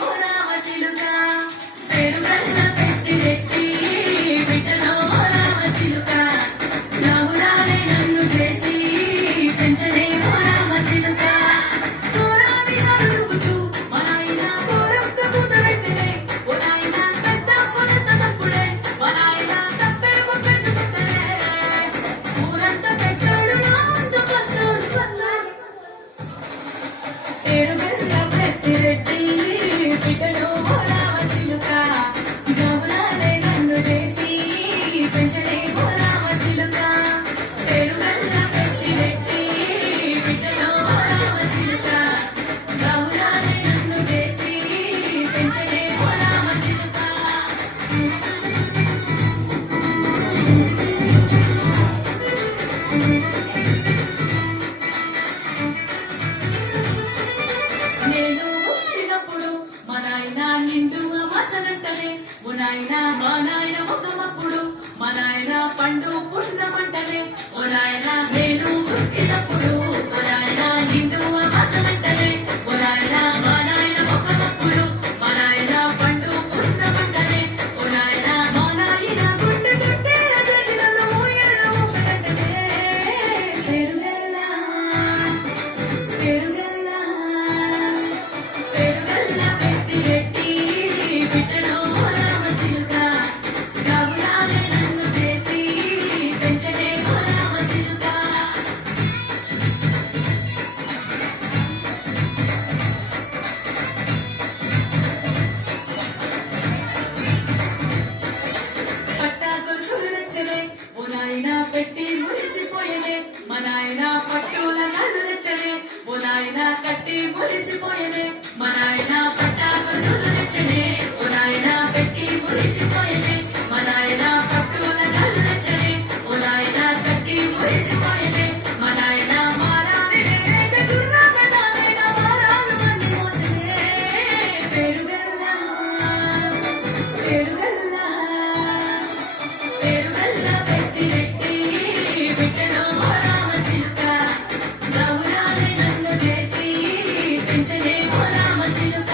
ఓ రామచిలుక పేరుగల్ల పెద్దిరెడ్డి బిడ్డలో ఓ రామచిలుక రాములాలే నన్ను చేసి పెంచనే ఓ రామచిలుక కోరాడి చదువుతూ మా నాయన కోరొక్క కూతురెట్టినే ఓ నాయన పెద్ద పొలంత తప్పుడే మా నాయన తప్పే ఒప్పేసుకుంటనే ఊరంతా పెట్టాడు నా అంత పసోడు పేరుగల్ల పెద్దిరెడ్డి బిడ్డలో ఓ రామచిలుక రాములాలే నన్ను చేసి పెంచనే ఓ రామచిలుక పేరుగల్ల పెద్దిరెడ్డి బిడ్డలో ఓ రామచిలుక రాములాలే నన్ను చేసి పెంచనే ఓ రామచిలుక నేను పుట్టినప్పుడు మా నాయన నిండు అమాసనంటనే ఓ నాయన మా నాయన ముఖమప్పుడు మా నాయన పండు పుట్టినమంటనే ఓ నాయన నేను పుట్టినప్పుడు ఓ నాయన నిండు అమాసనంటనే ఓ నాయన మా నాయన ముఖమప్పుడు మా నాయన పండు పుట్టినమంటనే ఓ నాయన మా నాయన గుండె గుండె చేసిన మూయల్లో ఒకటంటనే పేరుగల్ల పేరుగల్ల పేరుగల్ల పెద్దిరెడ్డి బిడ్డలో ఓ రామచిలుక రాములాలే నన్ను చేసి పెంచనే ఓ రామచిలుక పట్టా గొలుసులు తెచ్చనే ఓ నాయన పెట్టి మురిసిపోయనే మా నాయన పట్టుల నన్ను తెచ్చనే ఓ నాయన కట్టి మురిసిపోయనే మా నాయన పట్టా గొలుసులు తెచ్చనే ఓ నాయన పెట్టి మురిసిపోయనే మా నాయన పట్టుల నన్ను తెచ్చనే ఓ నాయన కట్టి మురిసిపోయనే మా నాయన మారాలి గుర్రా పెదాలైన మారాలు అన్ని మోసనే పేరుగల్ల పేరుగల్ల పేరుగల్ల పెద్దిరెడ్డి బిడ్డలో ఓ రామచిలుక రాములాలే నన్ను చేసి పెంచనే ఓ రామచిలుక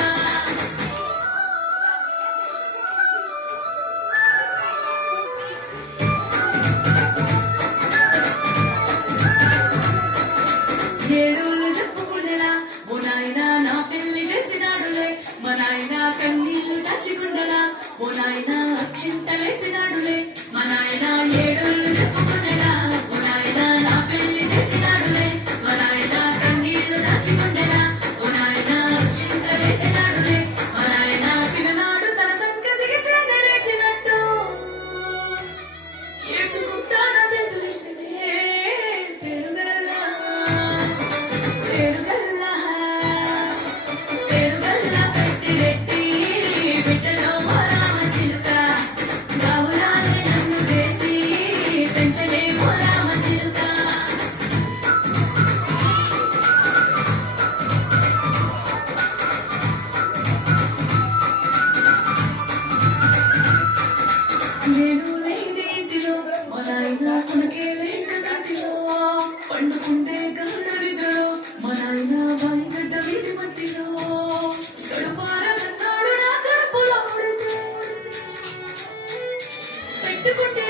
ఏడోళ్ళు చెప్పుకునేలా ఓ నాయన నా పెళ్లి చేసినాడులే మా నాయన కన్నీళ్లు దాచిగుండెలా ఓ నాయన అక్షింతలేసినాడులే మా నాయన ఏడోళ్ళు చెప్పుకునేలా ఓ నాయన నా పెళ్లి చేసినాడులే మా నాయన కన్నీళ్లు దాచిగుండెలా ఓ నాయన అక్షింతలేసినాడులే మా నాయన సిననాడు తన సంగతికి తేనెలేసినట్టు ఏసుకుంటానా సెంతులేసినే పేరుగల్ల పేరుగల్ల పేరుగల్ల పెద్దిరెడ్డి బిడ్డలో ఓ రామచిలుక రాములాలే నన్ను చేసి పెంచనే ఓ రామచిలుక నేను లేని ఇంటిలో మా నాయన కొనకే లేక గట్టిలో పండుకుంటే గాడరిదలో మా నాయన బాయిగడ్డ వీధి మట్టిలో గడుపారన్నాడు నా కడుపులో ఉడితే పెట్టుకుంటే